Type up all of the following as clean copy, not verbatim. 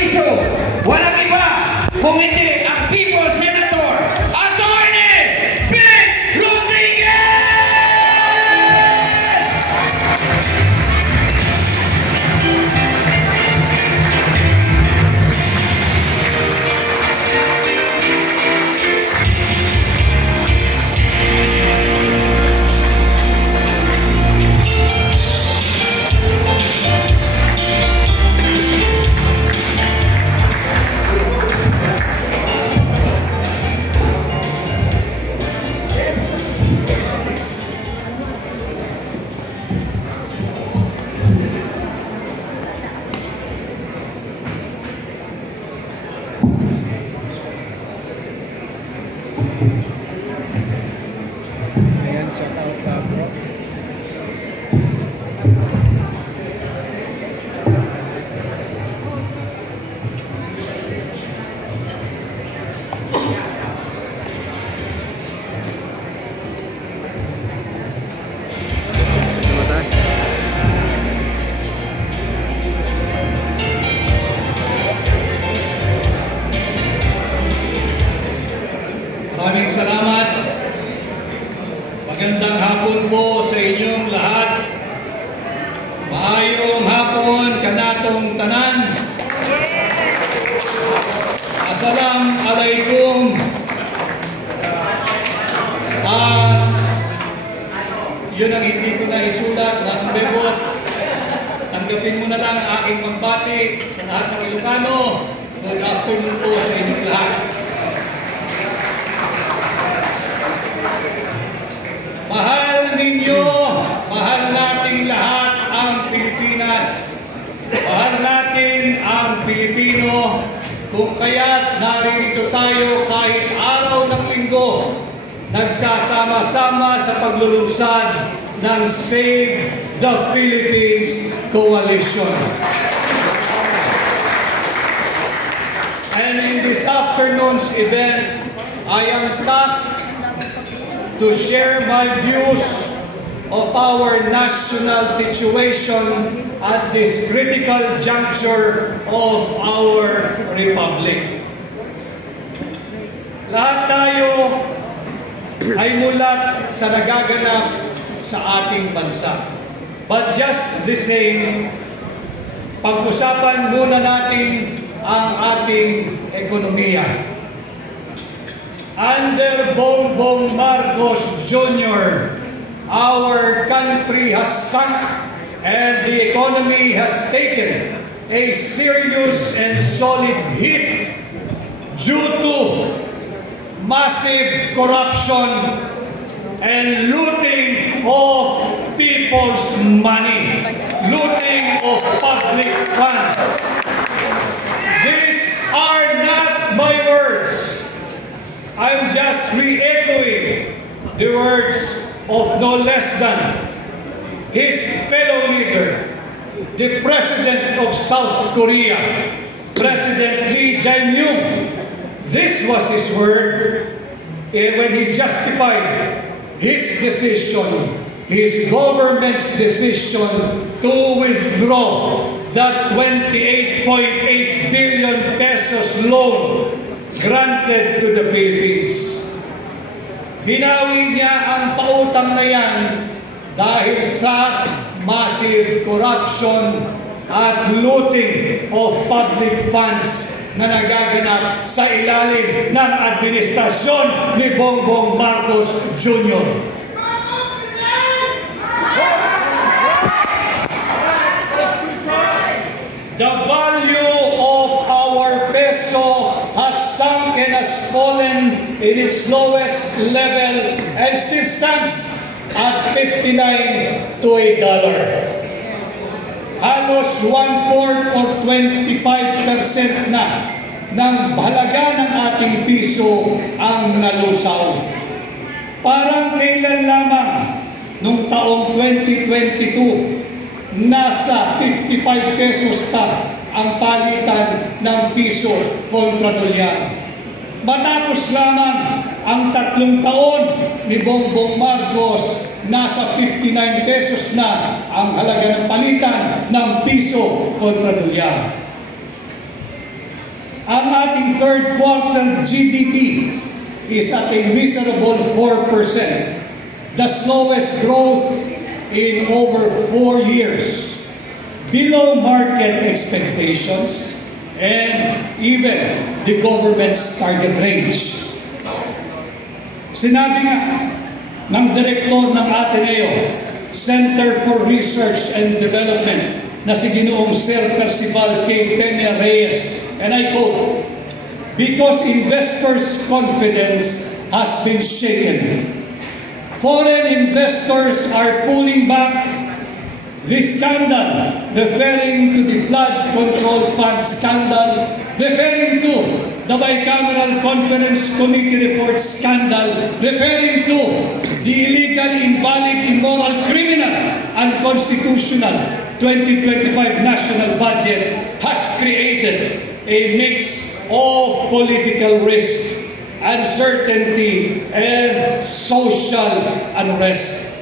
piso, walang iba kung hindi ang People's Senator, Attorney Vic Rodriguez! Ayan, shout out ka bro. Maraming salamat. Magandang hapon po sa inyong lahat. Maayong hapon kanatong tanan. Assalamualaikum. Yun ang hindi ko na isulat na ang bebot. Tanggapin mo na lang ang aking pambati sa lahat ng Ilocano. Good afternoon po sa inyong lahat. Mahal ninyo, mahal nating lahat ang Pilipinas. Mahal natin ang Pilipino. Kung kaya't naririto tayo kahit araw ng linggo, nagsasama-sama sa paglulunsad ng Save the Philippines Coalition. And in this afternoon's event, I am tasked to share my views of our national situation at this critical juncture of our republic. Lahat tayo ay mulat sa nagaganap sa ating bansa. But just the same, pag-usapan muna natin ang ating ekonomiya. Under Bongbong Marcos Jr., our country has sunk and the economy has taken a serious and solid hit due to massive corruption and looting of people's money, looting of public funds. These are not my words. I'm just re-echoing the words of no less than his fellow leader, the President of South Korea, President Lee Jae-myung. This was his word when he justified his decision, his government's decision to withdraw that 28.8 billion pesos loan granted to the Philippines. Hinawi niya ang pautang na yan dahil sa massive corruption at looting of public funds na nagaganap sa ilalim ng administrasyon ni Bongbong Marcos Jr. The value of our peso has sunk and has fallen in its lowest level and still stands at 59 to a dollar. Halos 1/4 or 25% na ng halaga ng ating piso ang nalusaw. Parang kailan lamang nung taong 2022, nasa 55 pesos pa ang palitan ng piso kontra dolyar. Matapos lamang ang 3 taon ni Bongbong Marcos, nasa 59 pesos na ang halaga ng palitan ng piso kontra dolyar. Ang ating third quarter GDP is at a miserable 4%, the slowest growth in over 4 years, below market expectations and even the government's target range. Sinabi nga ng direktor ng Ateneo Center for Research and Development na si Ginoong Sir Percival K. Peña Reyes, and I quote, "Because investors' confidence has been shaken. Foreign investors are pulling back. The scandal," referring to the flood control fund scandal, referring to the Bicameral Conference Committee report scandal, referring to the illegal, invalid, immoral, criminal, unconstitutional 2025 national budget has created a mix of political risk, uncertainty, and social unrest.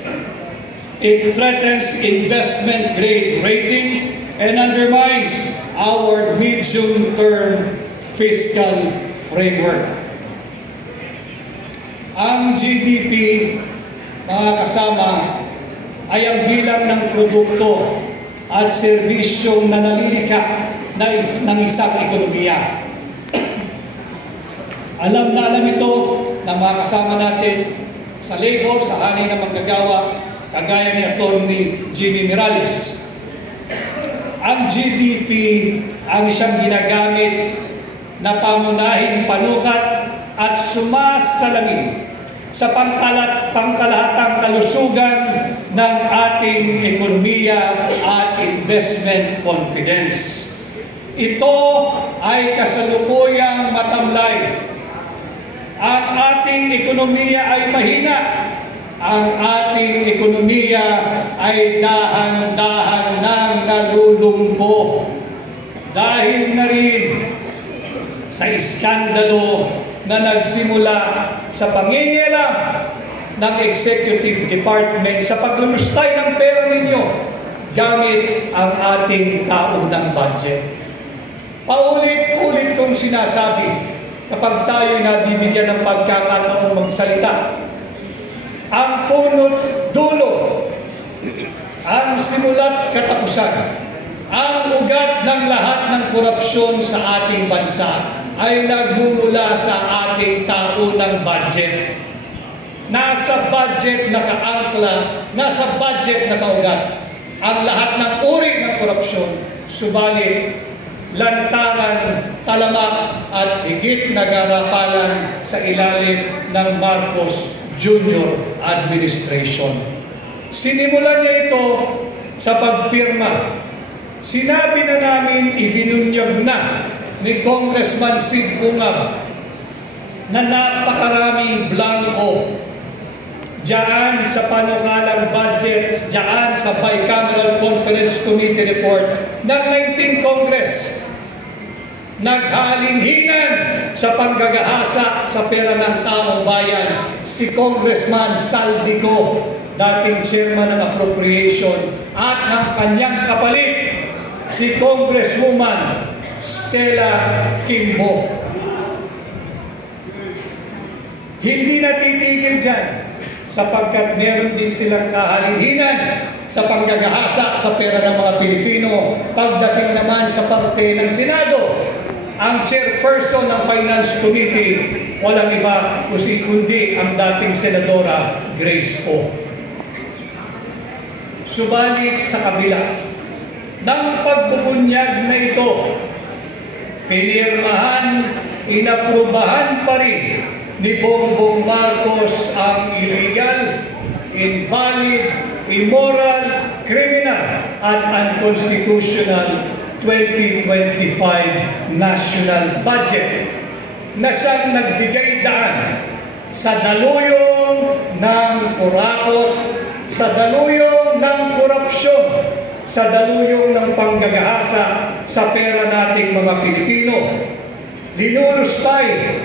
It threatens investment grade rating and undermines our medium-term fiscal framework. Ang GDP, mga kasama, ay ang bilang ng produkto at serbisyong nanalilikha ng isang ekonomiya. Alam na alam ito ng mga kasama natin sa labor, sa hanay ng manggagawa, kagaya ni Atty. Jimmy Mirales. Ang GDP ang isang ginagamit na pangunahing panukat at sumasalamin sa pangkalahatang kalusugan ng ating ekonomiya at investment confidence. Ito ay kasalukuyang matamlay. Ang ating ekonomiya ay mahina. Ang ating ekonomiya ay dahan-dahan nang nalulumpo dahil na rin sa iskandalo na nagsimula sa pangingialam ng Executive Department sa paglulustay ng pera ninyo gamit ang ating taunang budget. Paulit-ulit kong sinasabi kapag tayo nabibigyan ng pagkakataong magsalita, ang punot dulo, ang simula't katapusan, ang ugat ng lahat ng korupsyon sa ating bansa ay nagmumula sa ating taunang budget. Nasa budget nakaangkla, nasa budget nakaugat ang lahat ng uri ng korupsyon, subalit lantaran, talamak at higit na garapalan sa ilalim ng Marcos Jr. Administration. Sinimulan niya ito sa pagpirma. Sinabi na namin, ibinunyag na ni Congressman Sid Bungab na napakaraming blanco diyan sa panukalang budget, diyan sa Bicameral Conference Committee report ng 19th Congress. Naghalinhinan sa panggagahasa sa pera ng taong bayan si Congressman Saldico, dating chairman ng appropriation, at ng kanyang kapalit, si Congresswoman Stella Kimbo. Hindi natitigil dyan sapagkat meron din silang kahalinhinan sa panggagahasa sa pera ng mga Pilipino. Pagdating naman sa parte ng Senado, ang chairperson ng Finance Committee, walang iba kundi ang dating Senadora Grace Poe. Subalit sa kabila ng pagbubunyag na ito, pinirmahan, inaprubahan pa rin ni Bongbong Marcos ang illegal, invalid, immoral, criminal, at unconstitutional 2025 national budget na siyang nagbigay daan sa daluyong ng kurakot, sa daluyong ng korupsyon, sa daluyong ng panggagahasa sa pera nating mga Pilipino. Linulustay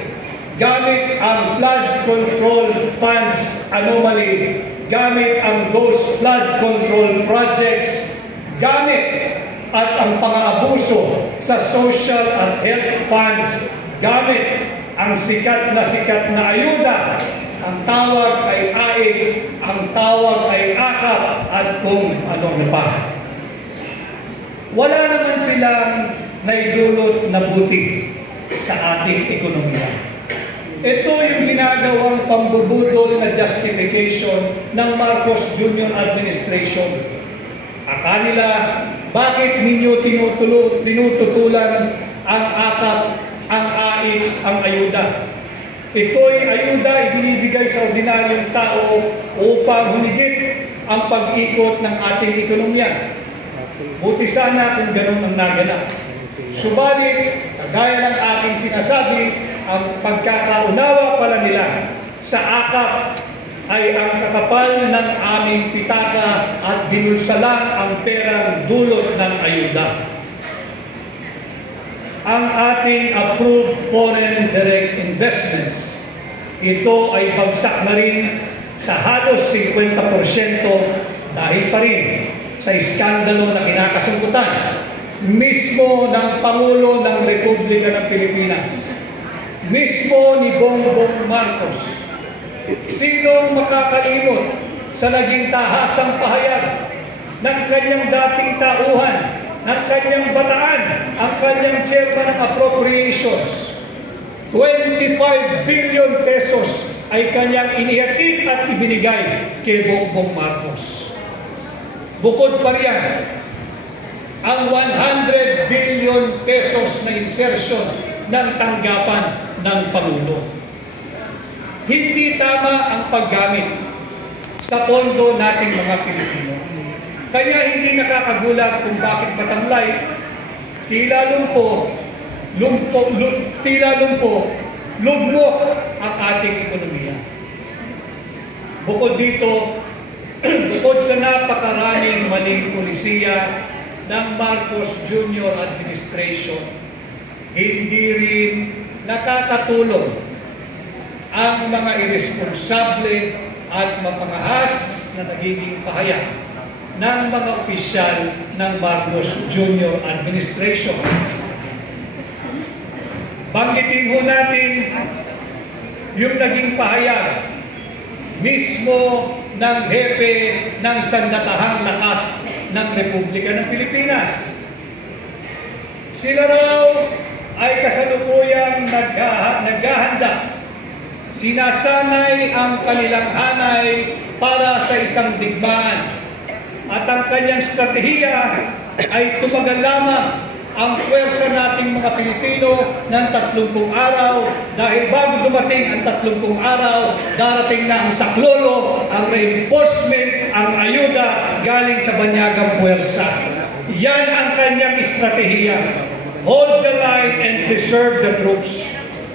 gamit ang flood control funds anomaly, gamit ang ghost flood control projects, gamit at ang pang-aabuso sa social at health funds gamit ang sikat na ayuda. Ang tawag ay AIS, ang tawag ay AKAP, at kung ano na pa. Wala naman silang naidulot na buti sa ating ekonomiya. Ito yung ginagawang pambubudol na justification ng Marcos Jr. administration. Akala nila, bakit ninyo tinututulan ang AKAP, ang AIS, ang ayuda? Ito'y ayuda ibinibigay sa ordinaryong tao upang humigit ang pag-ikot ng ating ekonomiya. Buti sana kung ganun ang naganap. Subalit, kagaya ng aking sinasabi, ang pagkakaunawa pala nila sa AKAP ay ang kakapal ng aming pitaka at binulsalan ang perang dulot ng ayuda. Ang ating approved foreign direct investments, ito ay bagsak na rin sa halos 50% dahil pa rin sa iskandalo na kinakasungkutan mismo ng Pangulo ng Republika ng Pilipinas, mismo ni Bongbong Marcos. Sinong makakalimot sa naging tahasang pahayag ng kanyang dating tauhan, ng kanyang bataan, ang kanyang chairman ng appropriations? 25 billion pesos ay kanyang inihatid at ibinigay kay Bongbong Marcos. Bukod pa riyan, ang 100 billion pesos na insertion ng tanggapan ng Pangulo. Hindi tama ang paggamit sa pondo nating mga Pilipino. Kaya hindi nakakagulat kung bakit matamlay, tila lugmok ang ating ekonomiya. Bukod dito, bukod sa napakaraming maling polisiya ng Marcos Jr. administration, hindi rin nakakatulong ang mga irresponsable at mapangahas na nagiging pahayag ng mga opisyal ng Marcos Jr. administration. Banggitin ho natin yung naging pahayag mismo ng hepe ng sandatahang lakas ng Republika ng Pilipinas. Sila raw ay kasalukuyang naghahanda. Sinasanay ang kanilang hanay para sa isang digmaan. At ang kanyang strategiya ay tumagal lamang ang puwersa nating mga Pilipino ng 30 araw, dahil bago dumating ang 30 araw, darating na ang saklolo, ang reinforcement, ang ayuda galing sa banyagang puwersa. Yan ang kanyang estratehiya. Hold the line and preserve the troops.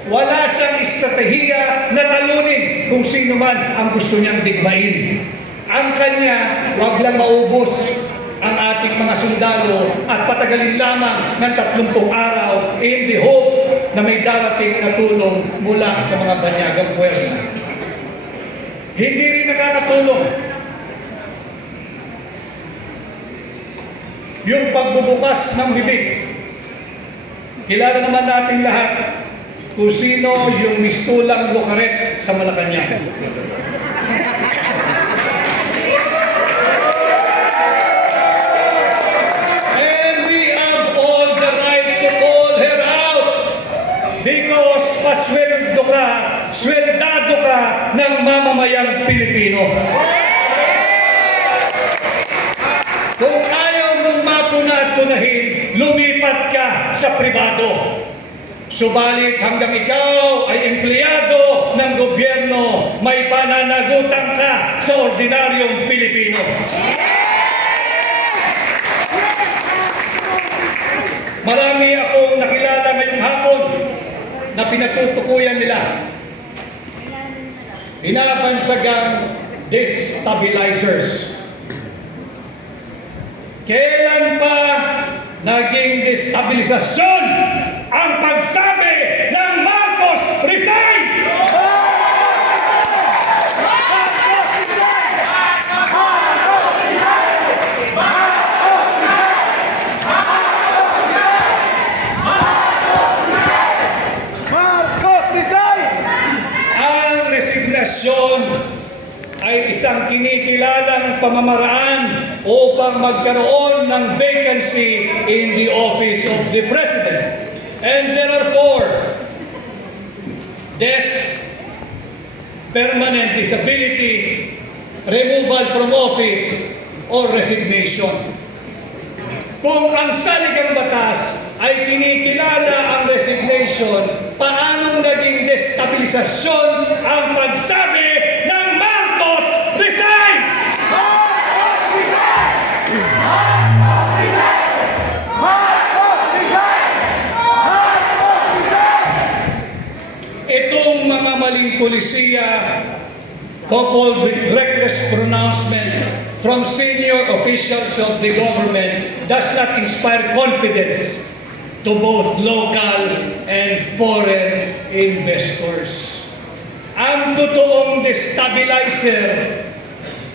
Wala siyang estratehiya na talunin kung sino man ang gusto niyang digmain. Ang kanya, wag lang maubos ang ating mga sundalo at patagalin lamang ng 30 araw in the hope na may darating na tulong mula sa mga banyagang puwersa. Hindi rin nakakatulong yung pagbubukas ng bibig. Kilala naman natin lahat kung sino yung mistulang Lucaret sa Malacanang. And we have all the right to call her out because sweldado ka ng mamamayang Pilipino. Kung ayaw mong mapuna-punahin, lumipat ka sa pribado. Subalit hanggang ikaw ay empleyado ng gobyerno, may pananagutan ka sa ordinaryong Pilipino. Marami akong nakilala ngayong hapon na pinatutukuyan nila. Binabansagang destabilizers. Kailan pa naging destabilisasyon ang pagsabi ng Marcos resign? Marcos resign! Marcos resign! Marcos resign! resignasyon ay isang kinikilalang pamamaraan upang magkaroon ng vacancy in the office of the President. And therefore, death, permanent disability, removal from office, or resignation. Kung ang saligang batas ay kinikilala ang resignation, paanong naging destabilisasyon ang pagsabi ng Marcos resign? Marcos resign! Marcos resign! Marcos resign! Marcos resign! Itong mga maling pulisiya, coupled with reckless pronouncement from senior officials of the government, does not inspire confidence to both local and foreign investors. Ang totoong destabilizer,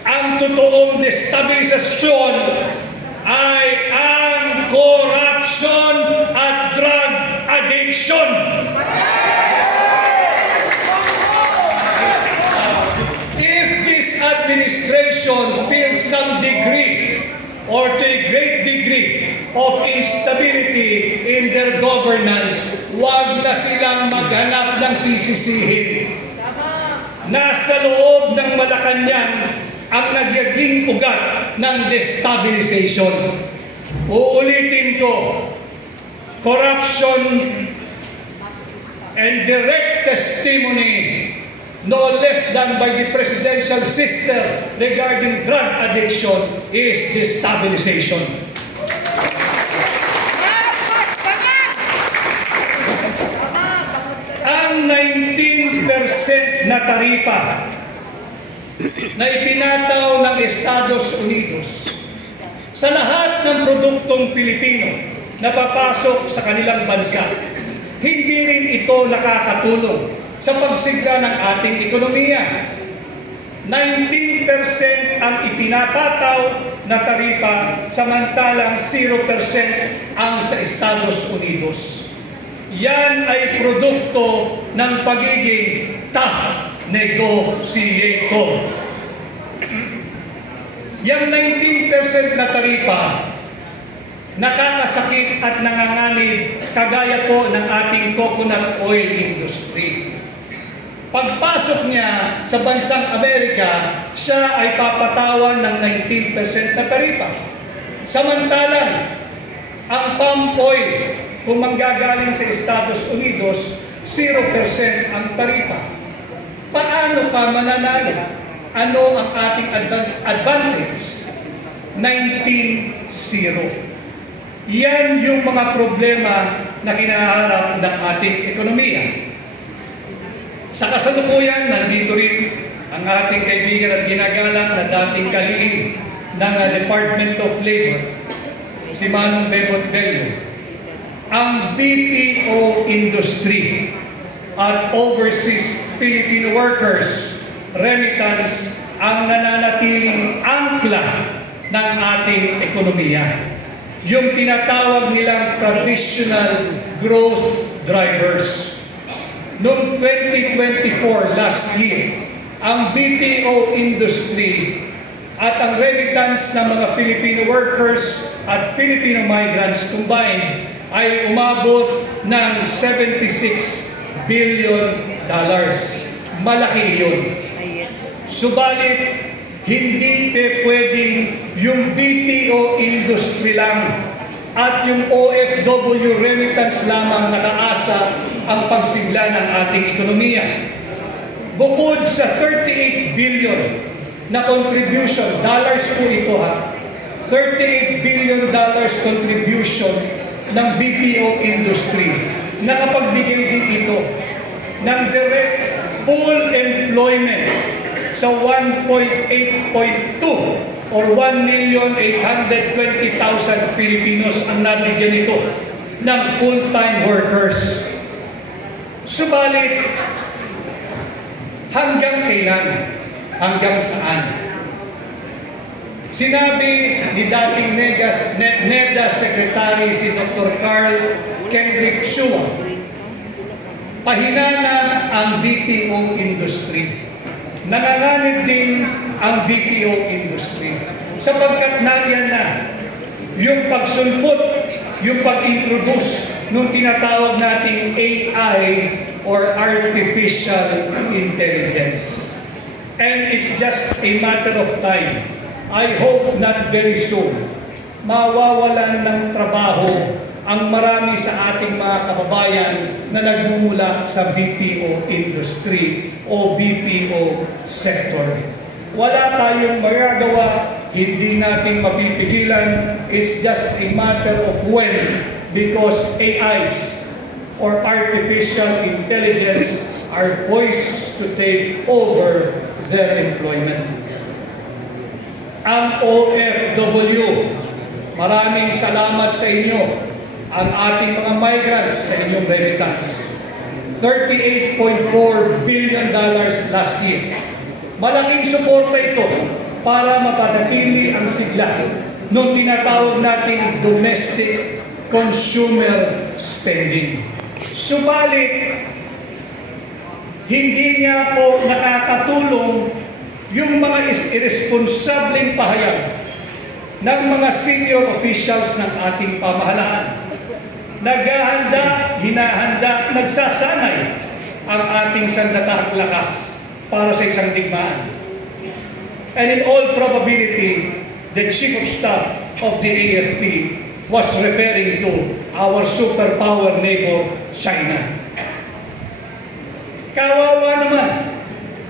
ang totoong destabilisasyon ay ang corruption at drug addiction. If this administration feels some degree or to a great degree of instability in their governance, huwag na silang maghanap ng sisisihin. Nasa loob ng Malacanang ang nagiging ugat ng destabilization. Uulitin ko, corruption and direct testimony, no less than by the presidential sister regarding drug addiction, is destabilization. Ang 19% na taripa na ipinataw ng Estados Unidos sa lahat ng produktong Pilipino na papasok sa kanilang bansa, hindi rin ito nakakatulong sa pagsigla ng ating ekonomiya. 19% ang ipinapataw na taripa, samantalang 0% ang sa Estados Unidos. Yan ay produkto ng pagiging tough negotiator. Yang 19% na taripa, nakakasakit at nanganganib kagaya po ng ating coconut oil industry. Pagpasok niya sa bansang Amerika, siya ay papatawan ng 19% na taripa. Samantalang, ang palm oil, kung manggagaling sa Estados Unidos, 0% ang taripa. Paano ka mananalo? Ano ang ating advantage? 19-0. Yan yung mga problema na kinaharap ng ating ekonomiya. Sa kasalukuyan, nandito rin ang ating kaibigan at ginagalang na dating kalihim ng Department of Labor, si Manong Bebot Bello. Ang BPO industry at overseas Filipino workers, remittance, ang nananatiling angkla ng ating ekonomiya. Yung tinatawag nilang traditional growth drivers. Noong 2024, last year, ang BPO industry at ang remittance ng mga Filipino workers at Filipino migrants combined ay umabot ng $76 billion. Malaki yun. Subalit, hindi pwedeng yung BPO industry lang at yung OFW remittance lamang nakaasa ang pagsigla ng ating ekonomiya. Bukod sa 38 billion na contribution, dollars po ito ha, $38 billion contribution ng BPO industry, nakapagbigay din ito ng direct full employment sa 1.8.2 or 1,820,000 Filipinos ang nabigyan ito ng full-time workers. Subalit, hanggang kailan? Hanggang saan? Sinabi ni dating NEDA Secretary si Dr. Carl Kendrick Chua, pahinana ang BPO industry. nanganganib din ang BPO industry. Sapagkat nariyan na yung pagsulpot, yung pag-introduce nung tinatawag nating AI or Artificial Intelligence. And it's just a matter of time. I hope not very soon, mawawalan ng trabaho ang marami sa ating mga kababayan na nagmumula sa BPO industry o BPO sector. Wala tayong magagawa, hindi natin mapipigilan. It's just a matter of when, because AIs or artificial intelligence are poised to take over their employment. Ang OFW, maraming salamat sa inyo. Ang ating mga migrants sa inyong remittance. $38.4 billion last year. Malaking suporta ito para mapanatili ang sigla nung tinatawag nating domestic consumer spending. Subalit, hindi niya po nakakatulong yung mga irresponsableng pahayag ng mga senior officials ng ating pamahalaan. Naghahanda, hinahanda, nagsasanay ang ating sandatahang lakas para sa isang digmaan. And in all probability, the Chief of Staff of the AFP was referring to our superpower neighbor, China. Kawawa naman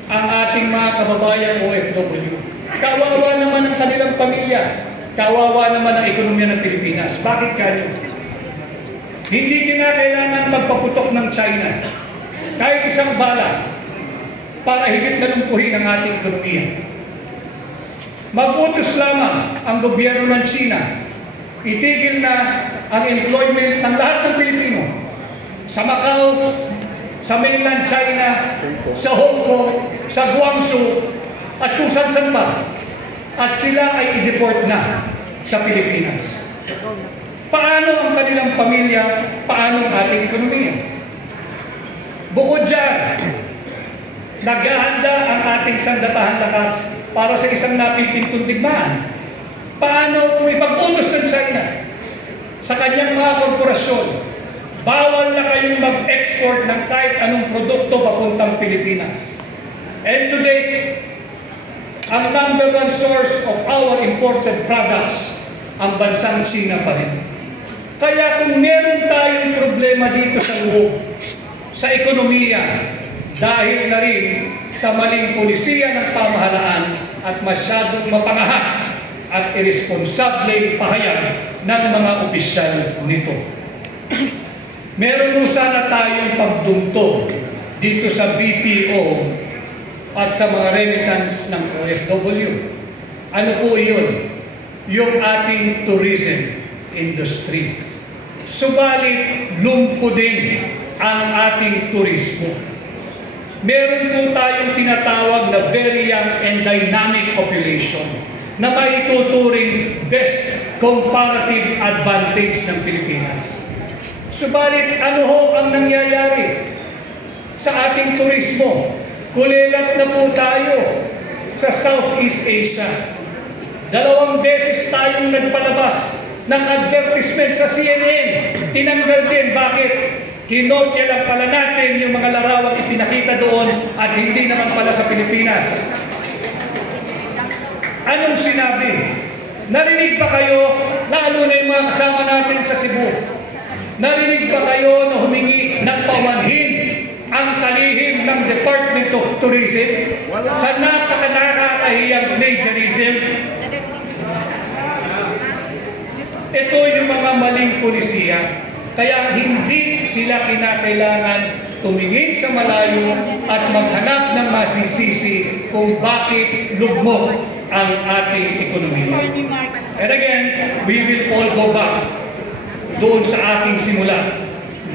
ang ating mga kababayang OFW. Kawawa naman ang kanilang pamilya. Kawawa naman ang ekonomiya ng Pilipinas. Bakit ganyan? Hindi kinakailangan magpaputok ng China kahit isang bala para higit na lumpuhin ang ating ekonomiya. Mag-utos lamang ang gobyerno ng China, itigil na ang employment ng lahat ng Pilipino sa Macau, sa mainland China, sa Hong Kong, sa Guangzhou, at kung saan-saan pa. At sila ay i-deport na sa Pilipinas. Paano ang kanilang pamilya? Paano ang ating ekonomiya? Bukod dyan, naghahanda ang ating sandatahang lakas para sa isang napipintong digmaan. Paano kung ipag-utos ng China sa kanyang mga korporasyon, bawal na kayong mag-export ng kahit anong produkto papuntang Pilipinas. And today, ang number one source of our imported products, ang bansang China pa rin. Kaya kung meron tayong problema dito sa loob, sa ekonomiya, dahil na rin sa maling polisiya ng pamahalaan at masyadong mapangahas at irresponsableng pahayag ng mga opisyal nito. Meron mo sana tayong pagdungtong dito sa BPO at sa mga remittance ng OFW. Ano po iyon? Yung ating tourism industry. Subalit, lumpo din ang ating turismo. Meron po tayong tinatawag na very young and dynamic population na maituturing best comparative advantage ng Pilipinas. Subalit, ano ho ang nangyayari sa ating turismo? Kulilat na po tayo sa Southeast Asia. 2 beses tayong nagpalabas ng advertisement sa CNN. Tinanggal din. Bakit? Kinopya lang pala natin yung mga larawang ipinakita doon at hindi naman pala sa Pilipinas. Anong sinabi? Narinig ba kayo, lalo na yung mga kasama natin sa Cebu, narinig ba kayo na humingi ng pawanhin ang kalihim ng Department of Tourism sa napaka-nakakahiyang plagiarism? Ito yung mga maling polisiya. Kaya hindi sila kinakailangan tumingin sa malayo at maghanap ng masisisi kung bakit lugmok ang ating ekonomiya. And again, we will all go back doon sa ating simula.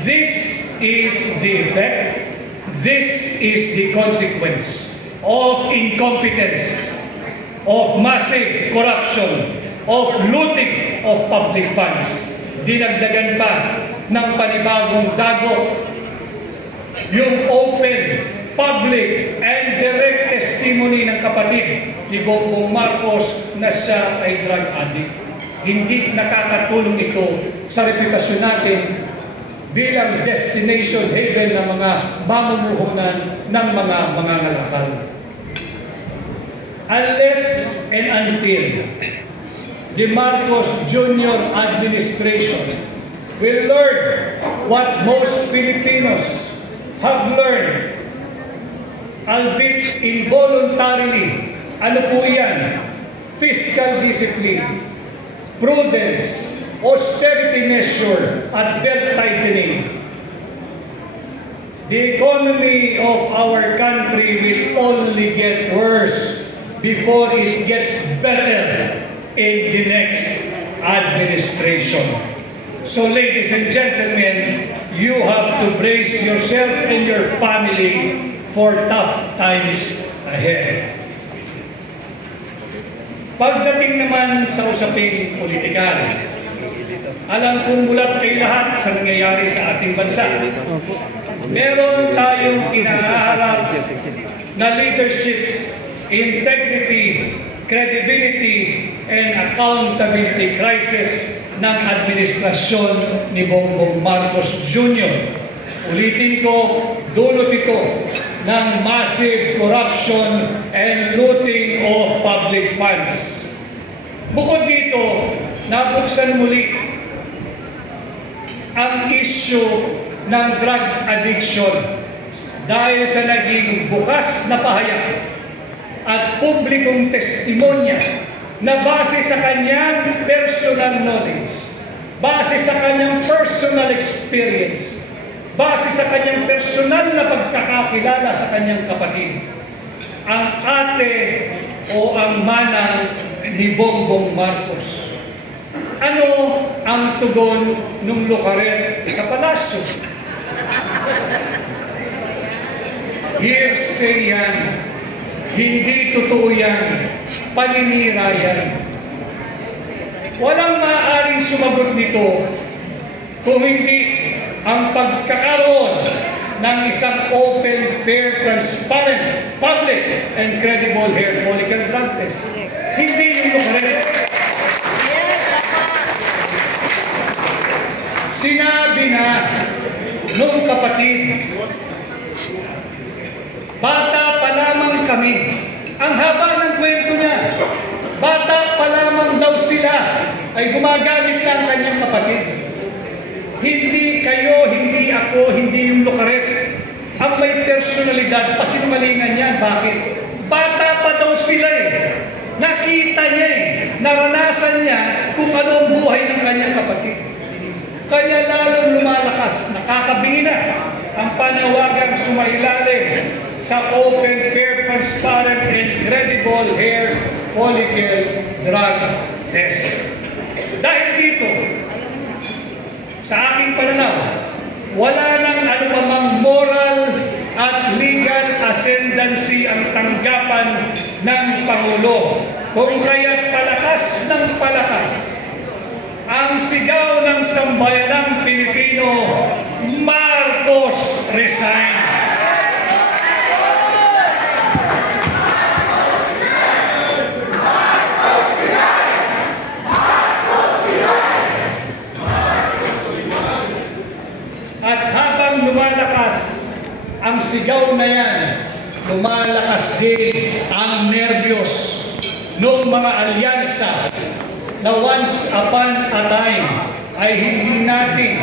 This is the effect, this is the consequence of incompetence, of massive corruption, of looting of public funds. Dinagdagan pa ng panibagong dago yung open, public, and directed testimony ng kapatid ni Bongbong Marcos na siya ay drug addict. Hindi nakakatulong ito sa reputasyon natin bilang destination haven ng mga mamumuhunan ng mga mangangalakal. Unless and until the Marcos Jr. administration will learn what most Filipinos have learned, albeit involuntarily, ano po yan? Fiscal discipline, prudence, austerity measure, at belt-tightening. The economy of our country will only get worse before it gets better in the next administration. So, ladies and gentlemen, you have to brace yourself and your family for tough times ahead. Pagdating naman sa usaping politikal, alam kong mulat kay lahat sa nangyayari sa ating bansa. Meron tayong kinaharap na leadership, integrity, credibility, and accountability crisis ng administrasyon ni Bongbong Marcos Jr. Ulitin ko, dulot ito ng massive corruption and looting of public funds. Bukod dito, nabuksan muli ang issue ng drug addiction dahil sa naging bukas na pahayag at publikong testimonya na base sa kanyang personal knowledge, base sa kanyang personal experience, base sa kanyang personal na pagkakakilala sa kanyang kapatid, ang ate o ang manang ni Bongbong Marcos. Ano ang tugon ng lukaret sa palasyo? Hearsay yan. Hindi totoo yan. Paninira yan. Walang maaaring sumagot nito kung hindi ang pagkakaroon ng isang open, fair, transparent, public, and credible hair follicle drug test. Hindi yung lukaret. Sinabi na nung kapatid, bata pa lamang kami. Ang haba ng kwento niya. Bata pa lamang daw sila ay gumagamit ng kanyang kapatid. Hindi kayo, hindi ako, hindi yung lukaret. Ang may personalidad, pasinungalingan niya. Bakit? Bata pa daw sila eh. Nakita niya eh. Naranasan niya kung ano ang buhay ng kanyang kapatid. Kaya lalong lumalakas, nakakabingi na ang panawagang sumailalim sa open, fair, transparent, and credible hair follicle drug test. Dahil dito, sa aking pananaw, wala nang anumang moral at legal ascendancy ang tanggapan ng Pangulo. Kung kaya't palakas ng palakas, ang sigaw ng sambayanang Pilipino, Marcos resign! At habang lumalakas ang sigaw na yan, lumalakas din ang nerbiyos ng mga alyansa na once upon a time ay hindi natin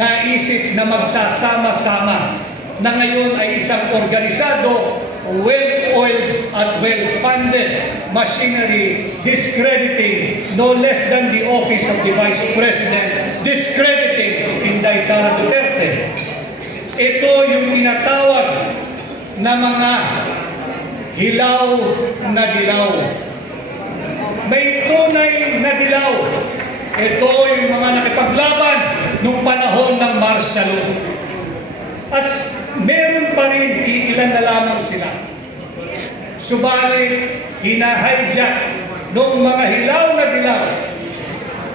naisip na magsasama-sama, na ngayon ay isang organisado, well-oiled at well-funded machinery, discrediting no less than the office of the Vice President, discrediting Inday Sara Duterte. Ito yung tinatawag na mga hilaw na dilaw. May tunay na dilaw. Ito yung mga nakipaglaban nung panahon ng martial law. At meron pa rin, ilan na lamang sila. Subalit, hina-hijack ng mga hilaw na dilaw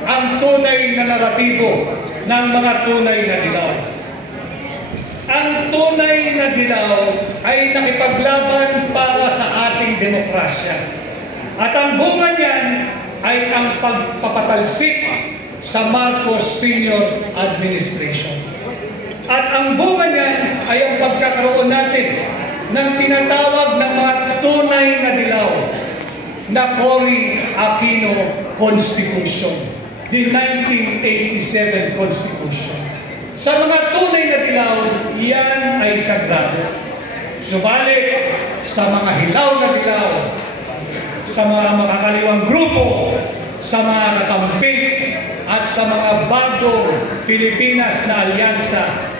ang tunay na naratibo ng mga tunay na dilaw. Ang tunay na dilaw ay nakipaglaban para sa ating demokrasya. At ang bunga niyan ay ang pagpapatalsik sa Marcos Sr. Administration. At ang bunga niyan ay ang pagkakaroon natin ng tinatawag ng mga tunay na dilaw na Cory Aquino Constitution, the 1987 Constitution. Sa mga tunay na dilaw, yan ay sagrado. Subalit, sa mga hilaw na dilaw, sa mga makakaliwang grupo, sa mga kakamping, at sa mga bagong Pilipinas na alyansa,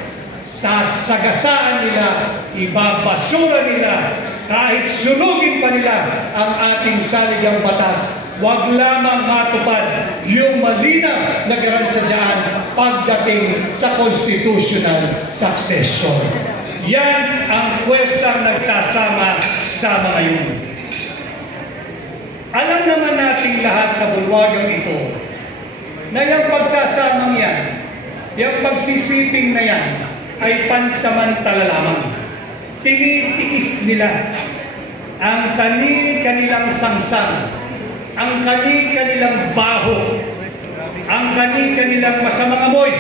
sasagasaan nila, ibabasura nila, kahit sunugin pa nila ang ating saligang batas, wag lamang matupad yung malinaw na garansya dyan pagdating sa constitutional succession. Yan ang pwersang nagsasama sa mga yun. Alam naman nating lahat sa bulwagang ito na yung pagsasamang yan, yung pagsisiping na yan, ay pansamantala lamang. Tinitiis nila ang kanilang sangsang, ang kanilang baho, ang kanilang masamang amoy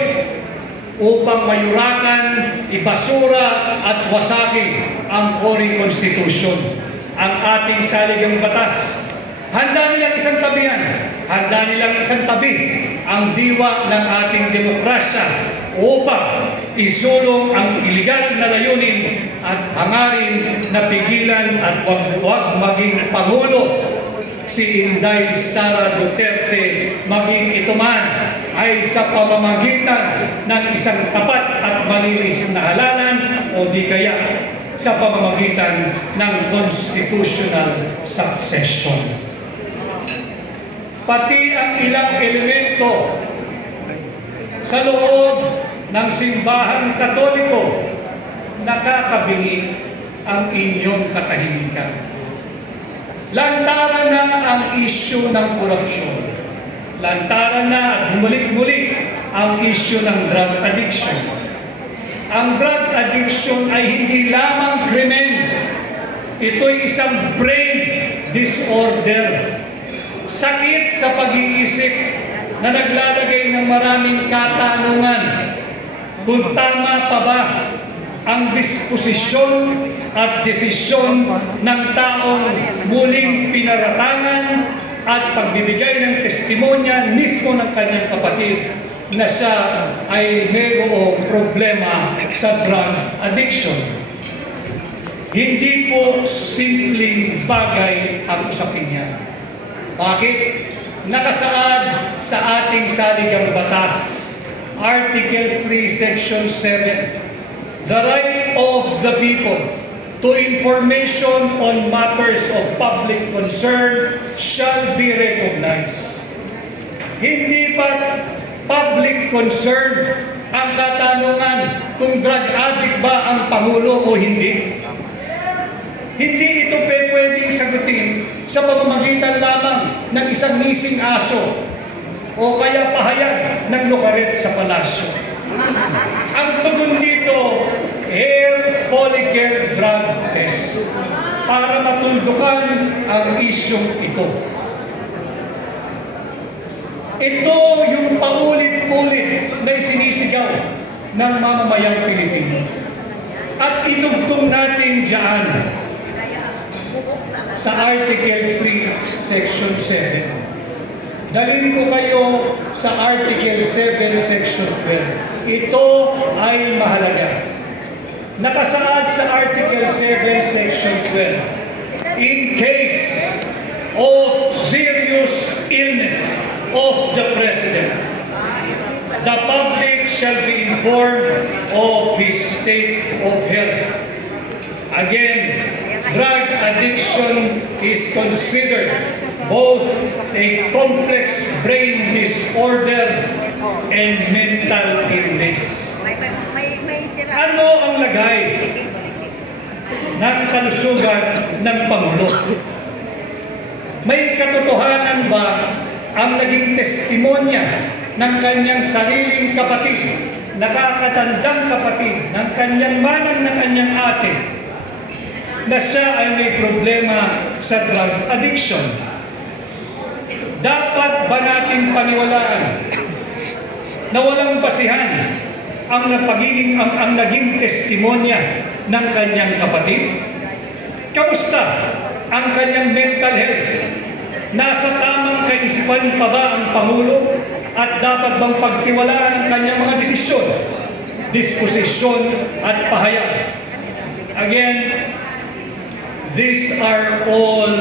upang mayurakan, ibasura at wasakin ang Cory Constitution, ang ating saligang batas. Handa nilang isang tabihan, handa nilang isang tabi ang diwa ng ating demokrasya upang isulong ang iligal na layunin at hangarin na pigilan at wag maging Pangulo si Inday Sara Duterte, maging ito man ay sa pamamagitan ng isang tapat at malinis na halalan o di kaya sa pamamagitan ng constitutional succession. Pati ang ilang elemento sa loob ng simbahan Katoliko, nakakabingi ang inyong katahimikan. Lantaran na ang isyu ng korupsyon. Lantaran na at bumalik-mulik ang isyu ng drug addiction. Ang drug addiction ay hindi lamang krimen. Ito'y isang brain disorder. Sakit sa pag-iisip na naglalagay ng maraming katanungan kung tama pa ba ang disposisyon at desisyon ng taong muling pinaratangan at pagbibigay ng testimonya mismo ng kanyang kapatid na siya ay mayroong problema sa drug addiction. Hindi po simpleng bagay ang usapin niya. Bakit? Nakasaad sa ating saligang batas, Article 3, Section 7, the right of the people to information on matters of public concern shall be recognized. Hindi ba public concern ang katanungan kung drug addict ba ang Pangulo o hindi? Hindi ito pwedeng sagutin sa pamamagitan lamang ng isang missing aso o kaya pahayag ng lukaret sa palasyo. Ang tugon dito, hair follicle drug test para matuldukan ang isyong ito. Ito yung paulit-ulit na isinisigaw ng mamamayang Pilipino. At idugtong natin dyan sa Article 3, Section 7. Dalhin ko kayo sa Article 7, Section 12. Ito ay mahalaga. Nakasaad sa Article 7, Section 12. In case of serious illness of the President, the public shall be informed of his state of health. Again, drug addiction is considered both a complex brain disorder and mental illness. Ano ang lagay ng kalusugan ng Pangulo? May katotohanan ba ang naging testimonya ng kanyang sariling kapatid nakakatandang kapatid ng kanyang manang na kanyang ate na siya ay may problema sa drug addiction. Dapat ba natin paniwalaan na walang basihan ang naging testimonya ng kanyang kapatid? Kamusta ang kanyang mental health? Nasa tamang kaisipan pa ba ang Pangulo at dapat bang pagtiwalaan ang kanyang mga desisyon, disposisyon at pahayag? Again, these are all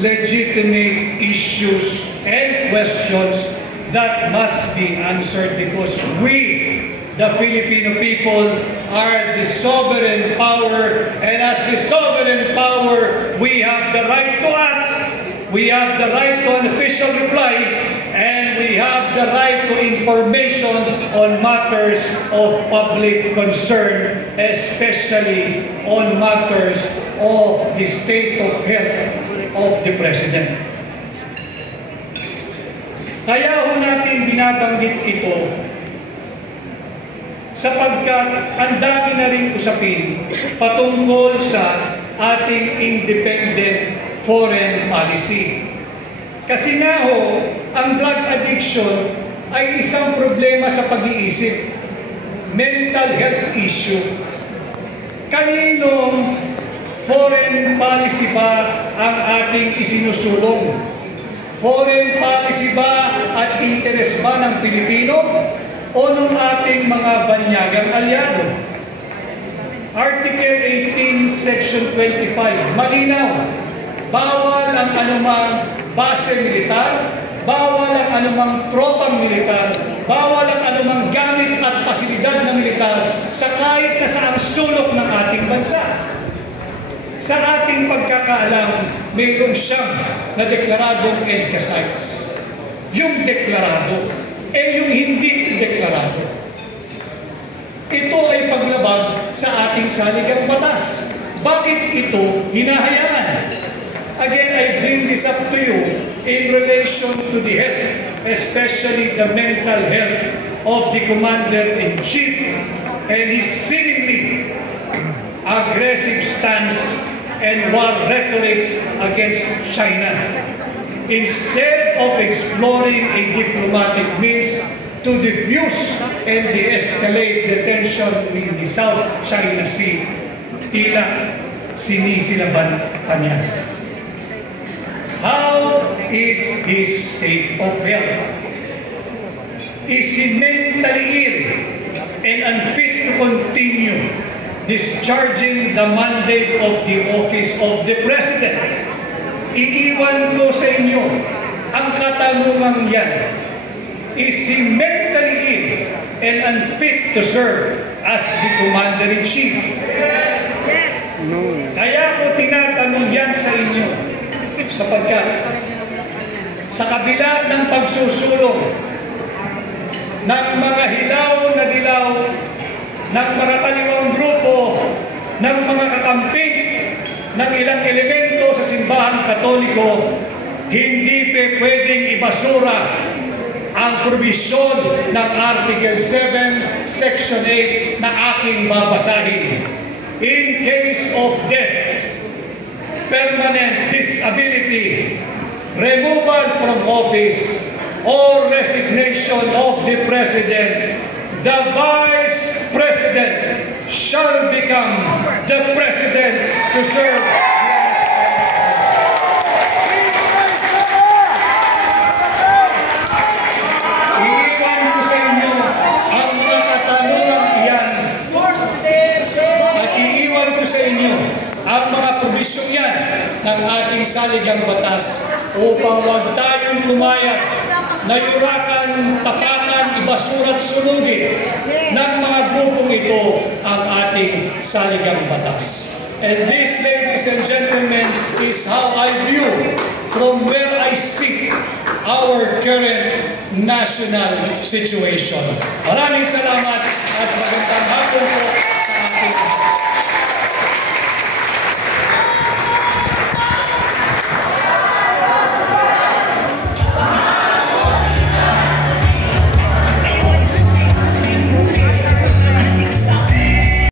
legitimate issues and questions that must be answered because we, the Filipino people, are the sovereign power, and as the sovereign power, we have the right to ask, we have the right to an official reply, and we have the right to information on matters of public concern, especially on matters of the state of health of the President. Kaya ho natin binabanggit ito sapagkat ang dami na rin usapin patungkol sa ating independent foreign policy. Kasi nga ho, ang drug addiction ay isang problema sa pag-iisip, mental health issue. Kaninong foreign policy ba ang ating isinusulong? Foreign policy ba at interes ba ng Pilipino o ng ating mga banyagang alyado? Article 18, Section 25, malinaw. Bawal ang anumang base militar, bawal ang anumang tropang militar, bawal ang anumang gamit at pasilidad ng militar sa kahit na saang sulok ng ating bansa. Sa ating pagkakaalam, mayroong siyang na deklaradong EDCA sites. Yung deklarado, yung hindi deklarado. Ito ay paglabag sa ating saligang batas. Bakit ito hinahayaan? Again, I bring this up to you in relation to the health, especially the mental health of the Commander-in-Chief and his seemingly aggressive stance and war rhetorics against China. Instead of exploring a diplomatic means to diffuse and de-escalate the tension in the South China Sea, tila sinisilaban pa niya. How is his state of health? Is he mentally ill and unfit to continue discharging the mandate of the office of the President? Iiwan ko sa inyo ang katanungang yan. Is he mentally ill and unfit to serve as the Commander-in-Chief? Kaya ko tinatanong yan sa inyo sapagkat sa kabila ng pagsusulong ng mga hilaw na dilaw ng mga kaliwang grupo ng mga kakamping ng ilang elemento sa simbahang Katoliko, hindi pwedeng ibasura ang probisyon ng Article 7, Section 8 na aking babasahin. In case of death, permanent disability, removal from office, or resignation of the President, the Vice President shall become the President to serve. Iiwan ko sa inyo ang mga katanungang iyan at iiwan ko sa inyo ang mga probisyong yan ng ating saligang batas upang huwag tayong lumayat na yurakan, tapakan, ibasura at sunugin ng mga grupong ito ang ating saligang batas. And this, ladies and gentlemen, is how I view from where I see our current national situation. Maraming salamat at magandang hapon po.